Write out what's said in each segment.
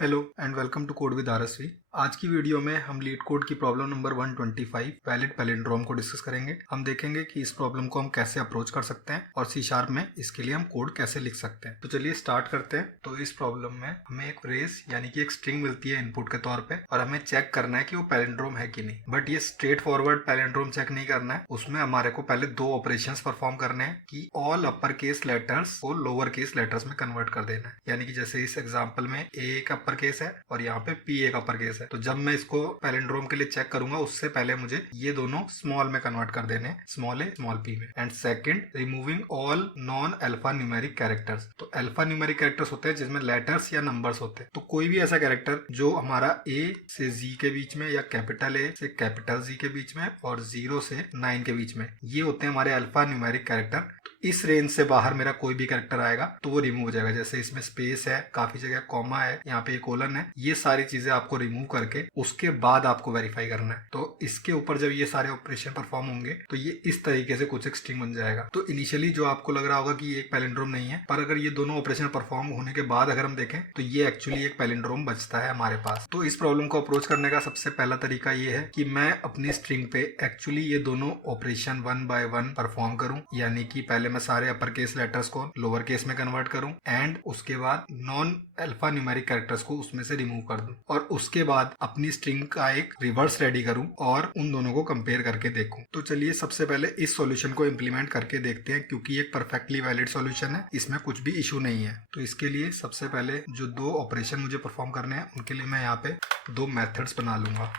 Hello and welcome to code with RSV. आज की video में हम लीड कोड की प्रॉब्लम नंबर 125 वैलिड पैलिंड्रोम को डिस्कस करेंगे। हम देखेंगे कि इस प्रॉब्लम को हम कैसे अप्रोच कर सकते हैं और सी शार्प में इसके लिए हम कोड कैसे लिख सकते हैं। तो चलिए स्टार्ट करते हैं। तो इस प्रॉब्लम में हमें एक फ्रेज यानी कि एक स्ट्रिंग मिलती है इनपुट के तौर पे और हमें चेक करना है कि वो पैलिंड्रोम है कि नहीं। बट ये स्ट्रेट फॉरवर्ड पैलिंड्रोम चेक नहीं करना है, उसमें हमारे को पहले दो ऑपरेशंस परफॉर्म करने हैं कि ऑल अपर केस लेटर्स को लोअर केस लेटर्स में कन्वर्ट कर देना है। यानी कि जैसे इस एग्जाम्पल में ए एक अपर केस है और यहाँ पे पी एक अपर केस है, तो जब मैं इसको पैलिंड्रोम के लिए चेक करूंगा उससे पहले मुझे ये दोनों स्मॉल में कन्वर्ट कर देने, स्मॉल ए स्मॉल पी में। And second, removing all non alpha numeric characters. तो अल्फा न्यूमेरिक कैरेक्टर्स होते हैं जिसमें लेटर्स या नंबर्स होते हैं। तो कोई भी ऐसा कैरेक्टर जो हमारा ए से जी के बीच में या कैपिटल ए से कैपिटल जी के बीच में और 0 से 9 के बीच में, ये होते हैं हमारे अल्फा न्यूमेरिक कैरेक्टर। इस रेंज से बाहर मेरा कोई भी कैरेक्टर आएगा तो वो रिमूव हो जाएगा। जैसे इसमें स्पेस है, काफी जगह कॉमा है, यहाँ पे कोलन है, ये सारी चीजें आपको रिमूव करके उसके बाद आपको वेरीफाई करना है। तो इसके ऊपर जब ये सारे ऑपरेशन परफॉर्म होंगे तो ये इस तरीके से कुछ एक स्ट्रिंग बन जाएगा। तो इनिशियली जो आपको लग रहा होगा कि ये एक पैलिंड्रोम नहीं है, पर अगर ये दोनों ऑपरेशन परफॉर्म होने के बाद अगर हम देखें तो ये एक्चुअली एक पैलिंड्रोम बचता है हमारे पास। तो इस प्रॉब्लम को अप्रोच करने का सबसे पहला तरीका ये है कि मैं अपनी स्ट्रिंग पे एक्चुअली ये दोनों ऑपरेशन 1 बाय 1 परफॉर्म करूं। यानी कि पहले मैं सारे अपर केस लेटर्स को लोअर केस में कन्वर्ट करूं एंड उसके बाद नॉन अल्फा न्यूमेरिक कैरेक्टर्स को उसमें से रिमूव कर दूं और उसके बाद अपनी स्ट्रिंग का एक रिवर्स रेडी करूं और उन दोनों को कंपेयर करके देखूं। तो चलिए सबसे पहले इस सॉल्यूशन को इम्प्लीमेंट करके देखते हैं, क्योंकि एक परफेक्टली वैलिड सॉल्यूशन है, इसमें कुछ भी इशू नहीं है। तो इसके लिए सबसे पहले जो दो ऑपरेशन मुझे परफॉर्म करने हैं उनके लिए मैं यहाँ पे दो मेथड्स बना लूंगा।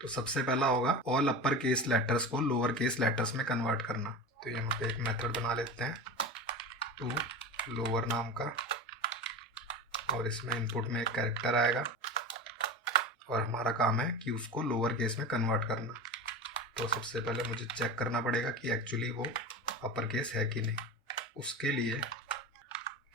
तो सबसे पहला होगा ऑल अपर केस लेटर्स को लोअर केस लेटर्स में कन्वर्ट करना। तो यहाँ पे एक मेथड बना लेते हैं टू लोअर नाम का, और इसमें इनपुट में एक कैरेक्टर आएगा और हमारा काम है कि उसको लोअर केस में कन्वर्ट करना। तो सबसे पहले मुझे चेक करना पड़ेगा कि एक्चुअली वो अपर केस है कि नहीं। उसके लिए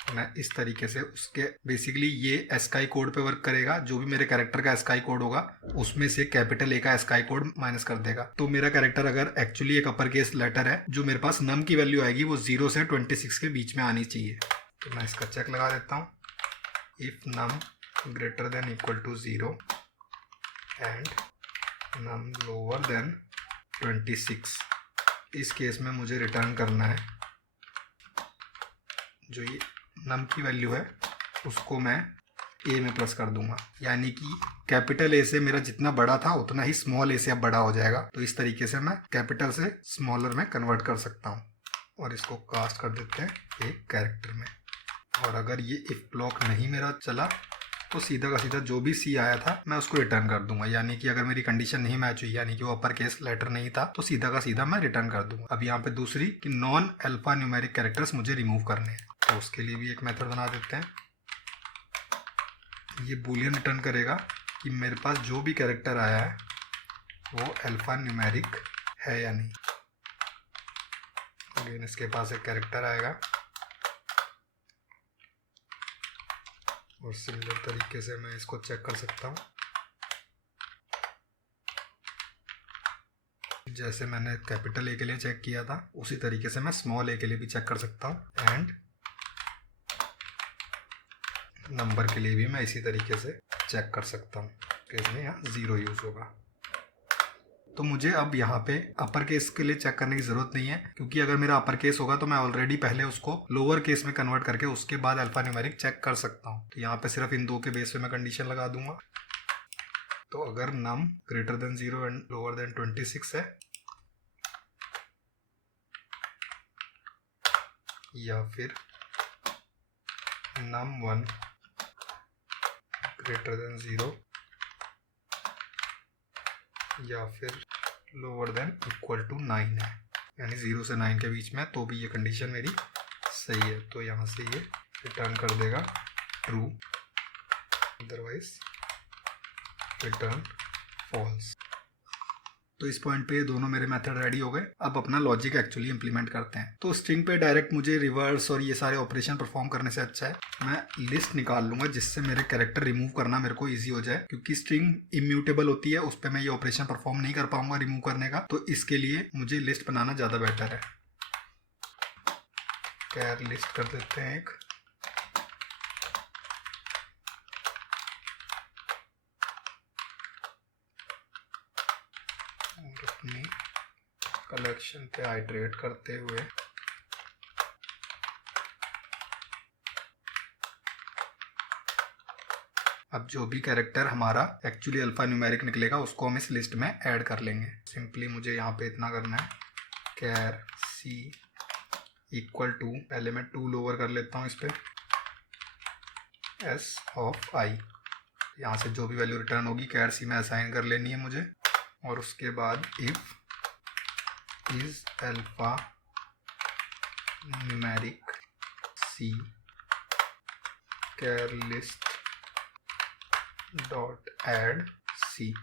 मैं इस तरीके से उसके बेसिकली ये एस्काई कोड पे वर्क करेगा। जो भी मेरे कैरेक्टर का एस्काई कोड होगा उसमें से कैपिटल ए का एस्काई कोड माइनस कर देगा। तो मेरा कैरेक्टर अगर एक्चुअली एक अपर केस लेटर है, जो मेरे पास नम की वैल्यू आएगी वो 0 से 26 के बीच में आनी चाहिए। तो मैं इसका चेक लगा देता हूँ। If num greater than equal to 0 and num lower than 26, इस केस में मुझे रिटर्न करना है जो ये नम की वैल्यू है उसको मैं ए में प्लस कर दूंगा। यानी कि कैपिटल ए से मेरा जितना बड़ा था उतना ही स्मॉल ए से अब बड़ा हो जाएगा। तो इस तरीके से मैं कैपिटल से स्मॉलर में कन्वर्ट कर सकता हूँ और इसको कास्ट कर देते हैं एक कैरेक्टर में। और अगर ये इफ ब्लॉक नहीं मेरा चला तो सीधा का सीधा जो भी सी आया था मैं उसको रिटर्न कर दूंगा। यानी कि अगर मेरी कंडीशन नहीं मैच हुई, यानी कि वो अपर केस लेटर नहीं था, तो सीधा का सीधा मैं रिटर्न कर दूंगा। अब यहाँ पे दूसरी कि नॉन अल्फा न्यूमेरिक कैरेक्टर्स मुझे रिमूव करने हैं, तो उसके लिए भी एक मेथड बना देते हैं। ये बूलियन रिटर्न करेगा कि मेरे पास जो भी कैरेक्टर आया है वो अल्फा न्यूमेरिक है या नहीं। अगेन इसके पास एक कैरेक्टर आएगा और सिमिलर तरीके से मैं इसको चेक कर सकता हूँ। जैसे मैंने कैपिटल ए के लिए चेक किया था उसी तरीके से मैं स्मॉल ए के लिए भी चेक कर सकता हूँ एंड नंबर के लिए भी मैं इसी तरीके से चेक कर सकता हूँ। केस में यहाँ 0 यूज होगा। तो मुझे अब यहाँ पे अपर केस के लिए चेक करने की जरूरत नहीं है, क्योंकि अगर मेरा अपर केस होगा तो मैं ऑलरेडी पहले उसको लोअर केस में कन्वर्ट करके उसके बाद अल्फा न्यूमेरिक चेक कर सकता हूँ। तो यहाँ पे सिर्फ इन दो के बेस पे मैं कंडीशन लगा दूंगा। तो अगर num greater than 0 and lower than 26 है या फिर नम 1 ग्रेटर देन 0 या फिर लोअर देन इक्वल टू 9 है, यानी 0 से 9 के बीच में, तो भी ये कंडीशन मेरी सही है। तो यहाँ से ये रिटर्न कर देगा ट्रू, अदरवाइज रिटर्न फॉल्स। तो इस पॉइंट पे ये दोनों मेरे मेथड रेडी हो गए। अब अपना लॉजिक एक्चुअली इंप्लीमेंट करते हैं। तो स्ट्रिंग पे डायरेक्ट मुझे रिवर्स और ये सारे ऑपरेशन परफॉर्म करने से अच्छा है मैं लिस्ट निकाल लूंगा, जिससे मेरे कैरेक्टर रिमूव करना मेरे को इजी हो जाए। क्योंकि स्ट्रिंग इम्यूटेबल होती है, उस पर मैं ये ऑपरेशन परफॉर्म नहीं कर पाऊंगा रिमूव करने का। तो इसके लिए मुझे लिस्ट बनाना ज़्यादा बेटर है। कैर लिस्ट कर देते हैं एक। कलेक्शन पे आइटरेट करते हुए अब जो भी कैरेक्टर हमारा एक्चुअली अल्फा न्यूमेरिक निकलेगा उसको हम इस लिस्ट में ऐड कर लेंगे। सिंपली मुझे यहाँ पे इतना करना है, कैर सी इक्वल टू, पहले मैं 2 लोअर कर लेता हूँ इस पर, एस ऑफ आई। यहाँ से जो भी वैल्यू रिटर्न होगी कैर सी में असाइन कर लेनी है मुझे। और उसके बाद if is alphanumeric C char list dot add C.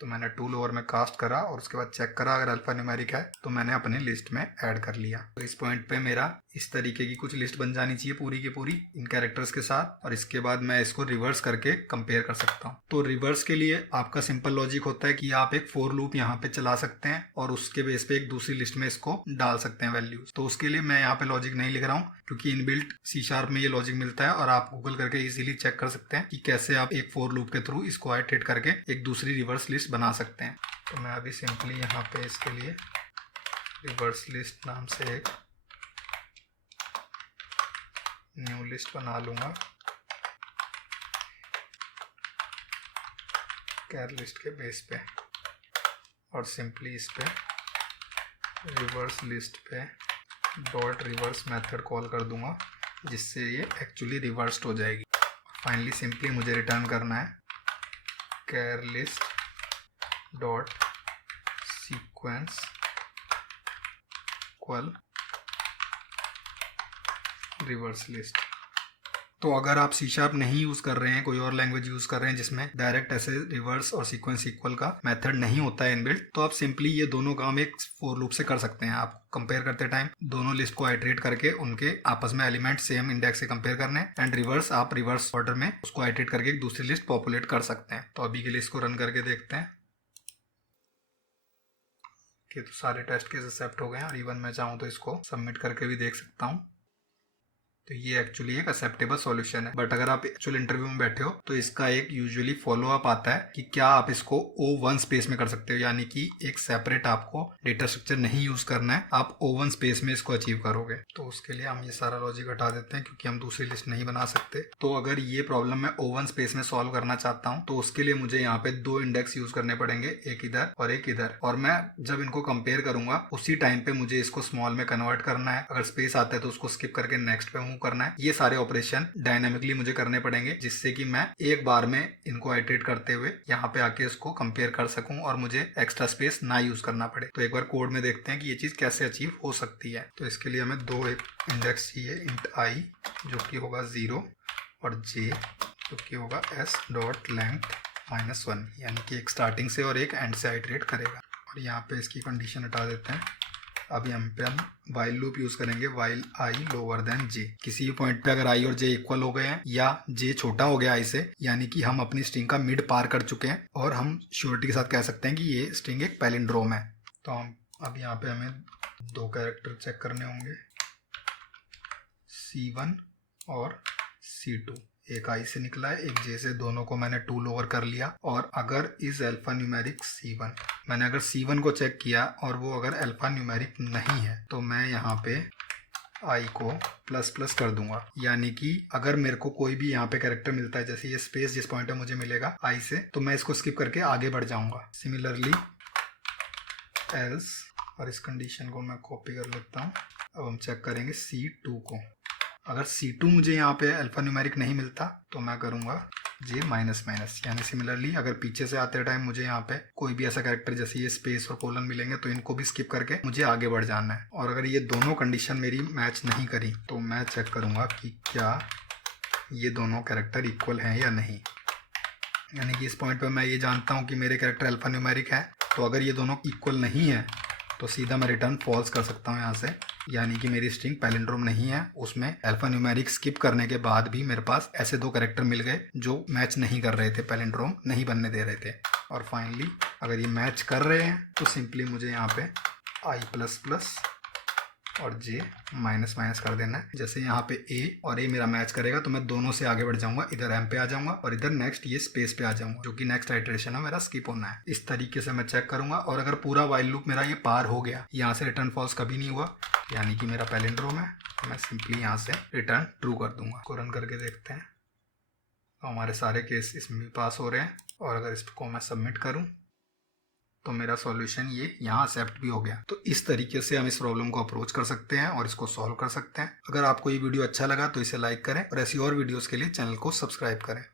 तो मैंने 2 लोअर में कास्ट करा और उसके बाद चेक करा, अगर अल्फा न्यूमेरिक है तो मैंने अपने लिस्ट में ऐड कर लिया। तो इस पॉइंट पे मेरा इस तरीके की कुछ लिस्ट बन जानी चाहिए पूरी की पूरी इन कैरेक्टर्स के साथ। और इसके बाद मैं इसको रिवर्स करके कंपेयर कर सकता हूँ। तो रिवर्स के लिए आपका सिंपल लॉजिक होता है कि आप एक फॉर लूप यहाँ पे चला सकते हैं और उसके बेस पे एक दूसरी लिस्ट में इसको डाल सकते हैं वैल्यूज। तो उसके लिए मैं यहाँ पे लॉजिक नहीं लिख रहा हूँ क्योंकि इनबिल्ट C# में ये लॉजिक मिलता है और आप गूगल करके इजीली चेक कर सकते हैं कि कैसे आप एक फॉर लूप के थ्रू इसको आइटरेट करके एक दूसरी रिवर्स लिस्ट बना सकते हैं। तो मैं अभी सिंपली यहाँ पे इसके लिए रिवर्स लिस्ट नाम से एक न्यू लिस्ट बना लूँगा कैर लिस्ट के बेस पे और सिंपली इस पे रिवर्स लिस्ट पे डॉट रिवर्स मेथड कॉल कर दूंगा जिससे ये एक्चुअली रिवर्स्ड हो जाएगी। फाइनली सिंपली मुझे रिटर्न करना है कैर list dot sequence equal reverse list. तो अगर आप C# नहीं यूज़ कर रहे हैं, कोई और लैंग्वेज यूज़ कर रहे हैं जिसमें डायरेक्ट ऐसे रिवर्स और सीक्वेंस इक्वल का मेथड नहीं होता है इनबिल्ट, तो आप सिंपली ये दोनों काम एक फॉर लूप से कर सकते हैं। आप कंपेयर करते टाइम दोनों लिस्ट को आइटरेट करके उनके आपस में एलिमेंट सेम इंडेक्स से कंपेयर करने हैं एंड रिवर्स आप रिवर्स ऑर्डर में उसको आइटरेट करके एक दूसरी लिस्ट पॉपुलेट कर सकते हैं। तो अभी के लिए इसको रन करके देखते हैं कि तो सारे टेस्ट केस एक्सेप्ट हो गए हैं और इवन मैं चाहूँ तो इसको सबमिट करके भी देख सकता हूँ। तो ये एक्चुअली एक एक्सेप्टेबल सॉल्यूशन है। बट अगर आप एक्चुअल इंटरव्यू में बैठे हो तो इसका एक यूजुअली फॉलो अप आता है कि क्या आप इसको O1 स्पेस में कर सकते हो, यानी कि एक सेपरेट आपको डेटा स्ट्रक्चर नहीं यूज करना है, आप O1 स्पेस में इसको अचीव करोगे। तो उसके लिए हम ये सारा लॉजिक हटा देते हैं क्योंकि हम दूसरी लिस्ट नहीं बना सकते। तो अगर ये प्रॉब्लम मैं O1 स्पेस में सॉल्व करना चाहता हूँ तो उसके लिए मुझे यहाँ पे 2 इंडेक्स यूज करने पड़ेंगे, एक इधर और एक इधर। और मैं जब इनको कंपेयर करूंगा उसी टाइम पे मुझे इसको स्मॉल में कन्वर्ट करना है। अगर स्पेस आता है तो उसको स्किप करके नेक्स्ट पे मूव करना है। ये सारे ऑपरेशन डायनामिकली मुझे करने पड़ेंगे जिससे कि मैं एक बार में इनको आइटरेट करते हुए यहाँ पे आके इसको कंपेयर कर सकूं और मुझे एक्स्ट्रा स्पेस ना यूज करना पड़े। तो एक बार कोड में देखते हैं कि ये चीज कैसे अचीव हो सकती है। तो इसके लिए हमें 2 इंडेक्स चाहिए, इंट आई जो कि होगा 0 और j जो कि होगा s डॉट लेंथ -1, यानी कि एक स्टार्टिंग से और एक एंड से आइटरेट करेगा। और यहाँ पे इसकी कंडीशन हटा देते हैं। अब यहाँ पे हम वाइल लूप यूज करेंगे, while i lower than j। किसी भी पॉइंट पे अगर i और j इक्वल हो गए हैं या j छोटा हो गया i से, यानी कि हम अपनी स्ट्रिंग का मिड पार कर चुके हैं और हम श्योरिटी के साथ कह सकते हैं कि ये स्ट्रिंग एक पैलिंड्रोम है। तो हम अब यहाँ पे हमें 2 कैरेक्टर चेक करने होंगे, C1 और C2। एक i से निकला है, एक j से, दोनों को मैंने 2 लोअर कर लिया। और अगर इज अल्फा न्यूमेरिक C1, मैंने अगर C1 को चेक किया और वो अगर अल्फा न्यूमेरिक नहीं है तो मैं यहाँ पे i को ++ कर दूंगा, यानी कि अगर मेरे को कोई भी यहाँ पे कैरेक्टर मिलता है, जैसे ये स्पेस जिस पॉइंट पे मुझे मिलेगा i से, तो मैं इसको स्किप करके आगे बढ़ जाऊंगा। सिमिलरली एल्स, और इस कंडीशन को मैं कॉपी कर लेता हूँ। अब हम चेक करेंगे C2 को। अगर C2 मुझे यहाँ पे अल्फा न्यूमेरिक नहीं मिलता तो मैं करूँगा j -, यानी सिमिलरली अगर पीछे से आते टाइम मुझे यहाँ पे कोई भी ऐसा कैरेक्टर जैसे ये स्पेस और कोलन मिलेंगे तो इनको भी स्किप करके मुझे आगे बढ़ जाना है। और अगर ये दोनों कंडीशन मेरी मैच नहीं करी तो मैं चेक करूँगा कि क्या ये दोनों कैरेक्टर इक्वल हैं या नहीं। यानी कि इस पॉइंट पर मैं ये जानता हूँ कि मेरे कैरेक्टर अल्फा न्यूमेरिक है, तो अगर ये दोनों इक्वल नहीं है तो सीधा मैं रिटर्न फॉल्स कर सकता हूँ यहाँ से, यानी कि मेरी स्ट्रिंग पैलिंड्रोम नहीं है। उसमें अल्फा न्यूमेरिक स्किप करने के बाद भी मेरे पास ऐसे 2 कैरेक्टर मिल गए जो मैच नहीं कर रहे थे, पैलिंड्रोम नहीं बनने दे रहे थे। और फाइनली अगर ये मैच कर रहे हैं तो सिंपली मुझे यहाँ पे i++ और जे माइनस माइनस कर देना है। जैसे यहाँ पे ए और ए मेरा मैच करेगा तो मैं दोनों से आगे बढ़ जाऊंगा, इधर एम पे आ जाऊंगा और इधर नेक्स्ट ये स्पेस पे आ जाऊंगा, जो कि नेक्स्ट आइटरेशन है मेरा स्किप होना है। इस तरीके से मैं चेक करूंगा और अगर पूरा वाइल लूप मेरा ये पार हो गया, यहाँ से रिटर्न फॉल्स कभी नहीं हुआ, यानी कि मेरा पैलिंड्रोम है, मैं सिंपली यहाँ से रिटर्न ट्रू कर दूंगा। को रन करके देखते हैं तो हमारे सारे केस इसमें भी पास हो रहे हैं। और अगर इसको मैं सबमिट करूं तो मेरा सॉल्यूशन ये यहाँ एक्सेप्ट भी हो गया। तो इस तरीके से हम इस प्रॉब्लम को अप्रोच कर सकते हैं और इसको सॉल्व कर सकते हैं। अगर आपको ये वीडियो अच्छा लगा तो इसे लाइक करें और ऐसी और वीडियोस के लिए चैनल को सब्सक्राइब करें।